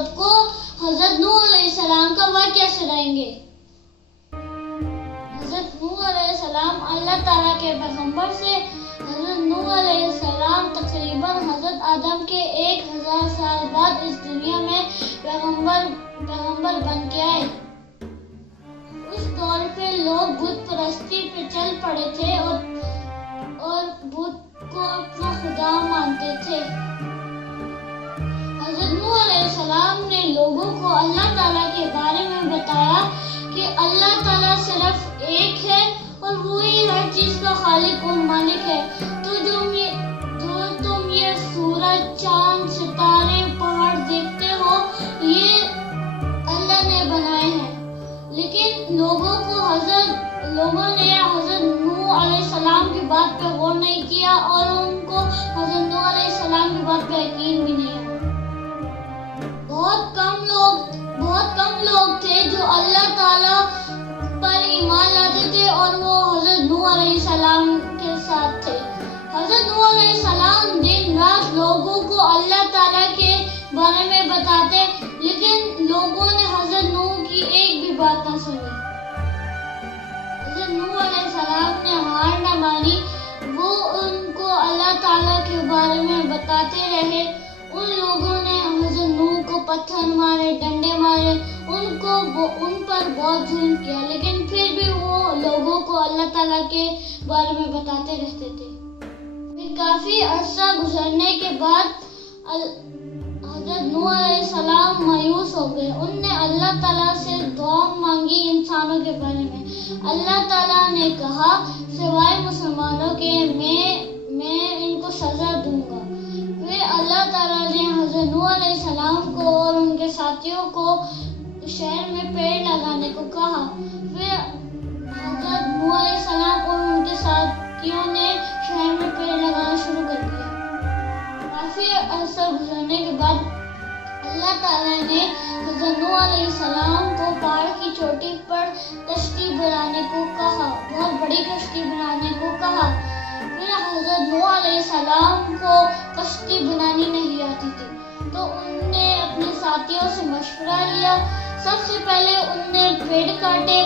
سب کو حضرت نوح علیہ السلام کا واقعہ سنائیں گے۔ حضرت نوح علیہ السلام اللہ تعالیٰ کے پیغمبر سے حضرت نوح علیہ السلام تقریباً حضرت آدم کے 1000 سال بعد اس دنیا میں پیغمبر بن کے آئے۔ اس دور پہ لوگ بت پرستی پہ چل پڑے تھے اور بت کو اپنا خدا مانتے تھے۔ حضرت نوح علیہ السلام نے لوگوں کو اللہ تعالیٰ کے بارے میں بتایا کہ اللہ تعالیٰ صرف ایک ہے اور وہی ہر چیز کا خالق اور مالک ہے۔ تو تم یہ سورج، چاند، ستارے، پہاڑ دیکھتے ہو، یہ اللہ نے بنائے ہیں۔ لیکن لوگوں نے حضرت نوح علیہ السلام کی بات پہ غور نہیں کیا اور ان کو حضرت نوح علیہ السلام کی بات پہ یقین بھی نہیں ہوا۔ بہت کم لوگ تھے جو اللہ تعالیٰ پر ایمان لاتے تھے اور وہ حضرت نوح علیہ السلام کے ساتھ تھے۔ حضرت نوح علیہ السلام دن رات لوگوں کو اللہ تعالیٰ کے بارے میں بتاتے، لیکن لوگوں نے حضرت نوح کی ایک بھی بات نہ سنی۔ حضرت نوح علیہ السلام نے ہار نہ مانی، وہ ان کو اللہ تعالیٰ کے بارے میں بتاتے رہے۔ ان لوگوں نے حضرت نوح کو پتھر مارے، ڈنڈے مارے، ان پر بہت ظلم کیا، لیکن پھر بھی وہ لوگوں کو اللہ تعالیٰ کے بارے میں بتاتے رہتے تھے۔ پھر کافی عرصہ گزرنے کے بعد حضرت نوح علیہ السلام مایوس ہو گئے۔ ان نے اللہ تعالیٰ سے دعا مانگی انسانوں کے بارے میں۔ اللہ تعالیٰ نے کہا سوائے مسلمانوں کے میں ان کو سزا دوں گا۔ پھر اللہ تعالیٰ نے حضرت نوح علیہ السلام کو اور ان کے ساتھیوں کو شہر میں پیڑ لگانے کو کہا۔ پھر حضرت نوح علیہ السلام اور ان کے ساتھیوں نے شہر میں پیڑ لگانا شروع کر دیا۔ کافی عرصہ گزرنے کے بعد اللہ تعالیٰ نے حضرت نوح علیہ السلام کو پہاڑ کی چوٹی پر کشتی بنانے کو کہا، بہت بڑی کشتی بنانے کو کہا۔ پھر حضرت نوح علیہ السلام کو کشتی بنانی نہیں آتی تھی، تو ان نے اپنے ساتھیوں سے مشورہ لیا۔ سب سے پہلے ان نے پیڑ کاٹے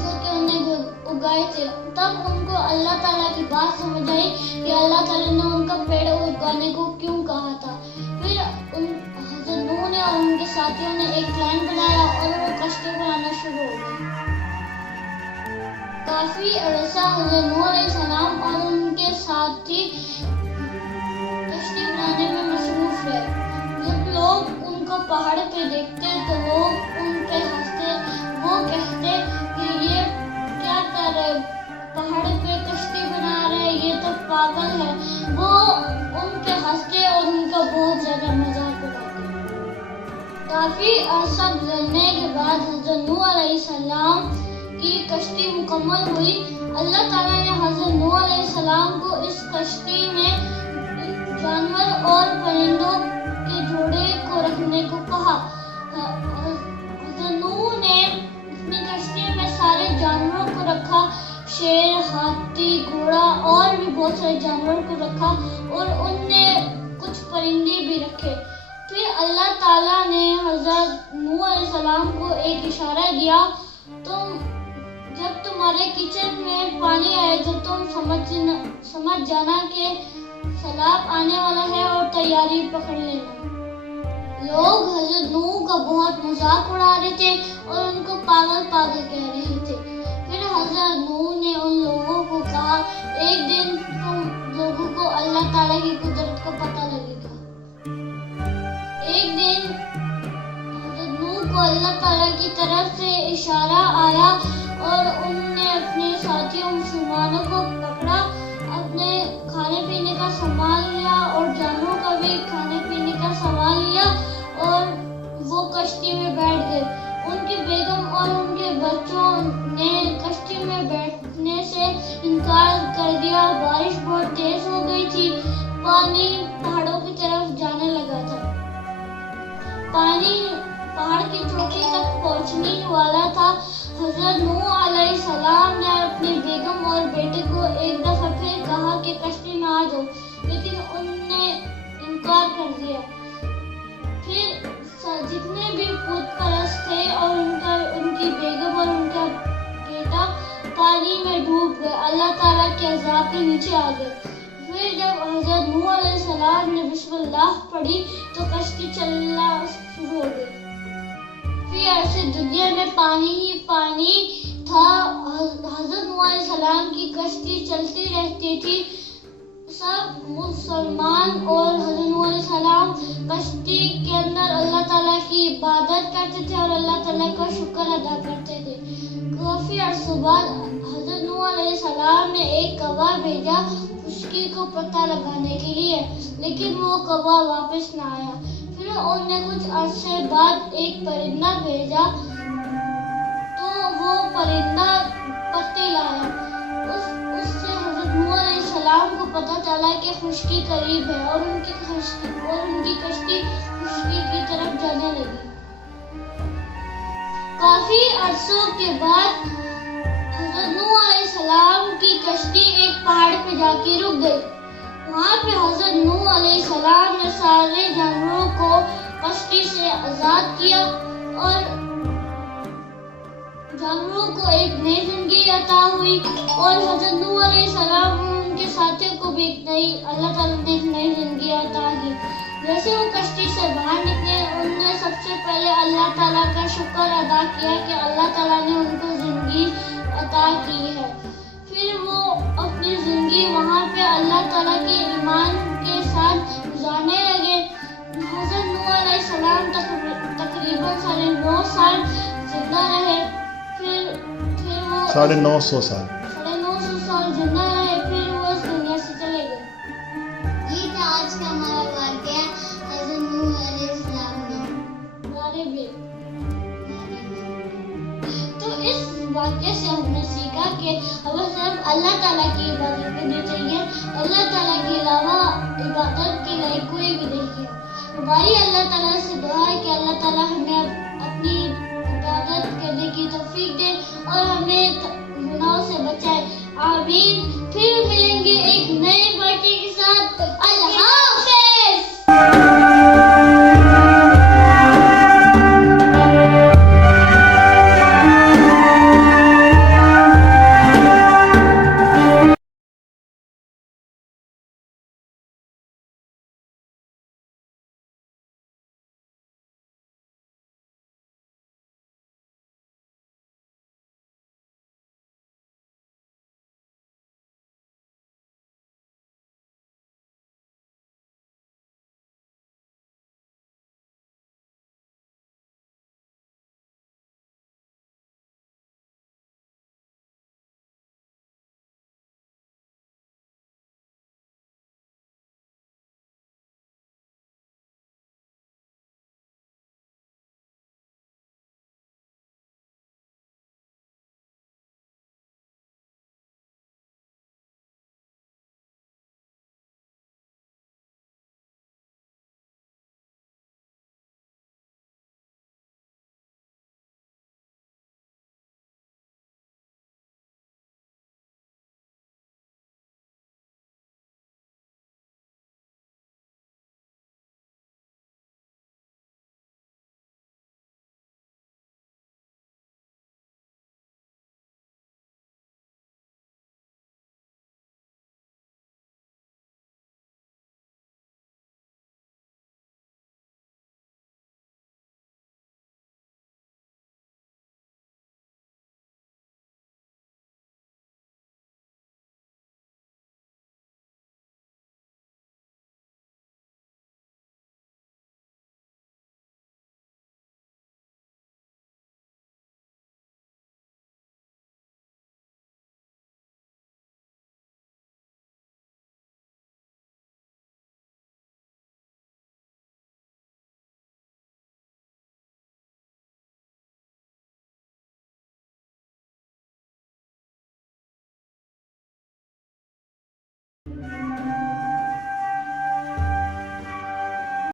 جو کہ انہیں اگائے تھے۔ تب ان کو اللہ تعالیٰ کی بات سمجھ آئی کہ اللہ تعالیٰ نے ان کا پیڑ اگانے کو کیوں کہا تھا۔ پھر حضرت نوح نے اور ان کے ساتھیوں نے ایک پلان بنایا اور وہ کشتی بنانا شروع ہو گئی۔ کافی عرصہ حضرت نوح علیہ السلام اور ان کے ساتھی کشتی بنانے میں مصروف رہے۔ جب لوگ ان کو پہاڑ پہ دیکھتے تو لوگ ان پہ ہنستے، وہ کہتے کہ یہ کیا کر رہے، پہاڑ پہ کشتی بنا رہے، یہ تو پاگل ہے۔ وہ ان پہ ہنستے اور ان کا بہت زیادہ مذاق اڑاتے۔ کافی عرصہ گزرنے کے بعد حضرت نوح علیہ السلام کی کشتی مکمل ہوئی۔ اللہ تعالیٰ نے حضرت نوح علیہ السلام کو اس کشتی میں جانور اور پرندوں کے جوڑے کو رکھنے کو کہا۔ حضرت نوح نے اپنی کشتی میں سارے جانوروں کو رکھا، شیر، ہاتھی، گھوڑا اور بھی بہت سارے جانوروں کو رکھا، اور ان نے کچھ پرندے بھی رکھے۔ پھر اللہ تعالیٰ نے حضرت نوح علیہ السلام کو ایک اشارہ دیا، جب تمہارے کچن میں پانی آئے تو تم سمجھ جانا کہ سیلاب آنے والا ہے اور تیاری پکڑ لینا۔ لوگ حضرت نوح کا بہت مذاق اڑا رہے تھے اور ان کو پاگل کہہ رہے تھے۔ پھر حضرت نوح نے ان لوگوں کو کہا ایک دن تم لوگوں کو اللہ تعالیٰ کی قدرت کا پتہ لگے گا۔ ایک دن حضرت نوح کو اللہ تعالیٰ کی طرف سے اشارہ آیا اور ان نے اپنے ساتھیوں مسلمانوں کو پکڑا، اپنے کھانے پینے کا سامان لیا اور جانوروں کا بھی کھانے پینے کا سامان لیا اور وہ کشتی میں بیٹھ گئے۔ ان کی بیگم اور ان کے بچوں نے کشتی میں بیٹھنے سے انکار کر دیا۔ بارش بہت تیز ہو گئی تھی، پانی پہاڑوں کی طرف جانے لگا تھا، پانی پہاڑ کی چوٹی تک پہنچنے والا تھا۔ حضرت نوح علیہ السلام نے اپنی بیگم اور بیٹے کو ایک دفعہ پھر کہا کہ کشتی میں آ جاؤ، لیکن ان نے انکار کر دیا۔ پھر جتنے بھی بت پرست تھے اور ان کی بیگم اور ان کا بیٹا پانی میں ڈوب گئے، اللہ تعالیٰ کے عذاب کے نیچے آ گئے۔ پھر جب حضرت نوح علیہ السلام نے بسم اللہ پڑھی تو کشتی چلنا شروع ہو گئی۔ پھر ایسے دنیا میں پانی ہی پانی تھا۔ حضرت نوح علیہ السلام کی کشتی چلتی رہتی تھی، سب مسلمان اور حضرت نوح علیہ السلام کشتی کے اندر اللہ تعالیٰ کی عبادت کرتے تھے اور اللہ تعالیٰ کا شکر ادا کرتے تھے۔ کافی عرصے بعد حضرت نوح علیہ السلام نے ایک کوا بھیجا خشکی کو پتہ لگانے کے لیے، لیکن وہ کوا واپس نہ آیا۔ پھر انہوں نے کچھ عرصے بعد ایک پرندہ بھیجا تو وہ پرندہ پتے لایا۔ اس سے حضرت نوح علیہ السلام کو پتہ چلا کہ خشکی قریب ہے اور ان کی کشتی خشکی کی طرف جانے لگی۔ کافی عرصوں کے بعد حضرت نوح علیہ السلام کی کشتی ایک پہاڑ پہ جا کے رک گئی۔ وہاں پہ حضرت نوح علیہ السلام نے سارے جانوروں کو کشتی سے آزاد کیا اور جانوروں کو ایک نئی زندگی عطا ہوئی، اور حضرت نوح علیہ السلام اور ان کے ساتھیوں کو بھی اللہ تعالیٰ نے ایک نئی زندگی عطا کی۔ جیسے وہ کشتی سے باہر نکلے، انہوں نے سب سے پہلے اللہ تعالیٰ کا شکر ادا کیا کہ اللہ تعالیٰ نے ان کو زندگی عطا کی ہے۔ پھر وہ اپنی زندگی وہاں پہ اللہ تعالیٰ کے ایمان کے ساتھ گزارنے لگے۔ حضرت نوح علیہ السلام تقریباً 9.5 سال زندہ رہے۔ پھر وہ 950 سال 950 سال زندہ رہے، پھر وہ اس دنیا سے چلے گئے۔ یہ تھا آج کا ہمارا واقعہ حضرت نوح علیہ السلام نے بارے میں۔ تو اس واقعے سے ہم نے سیکھا کہ ہمیں صرف اللہ تعالیٰ کی عبادت کرنی چاہیے، اللہ تعالیٰ کے علاوہ عبادت کے لائق کوئی بھی نہیں ہے۔ ہماری اللہ تعالیٰ سے دعا ہے کہ اللہ تعالیٰ ہمیں اپنی عبادت کرنے کی توفیق دے اور ہمیں گناہوں سے بچائے، آمین۔ پھر ملیں گے ایک نئے پارٹی کے ساتھ۔ اللہ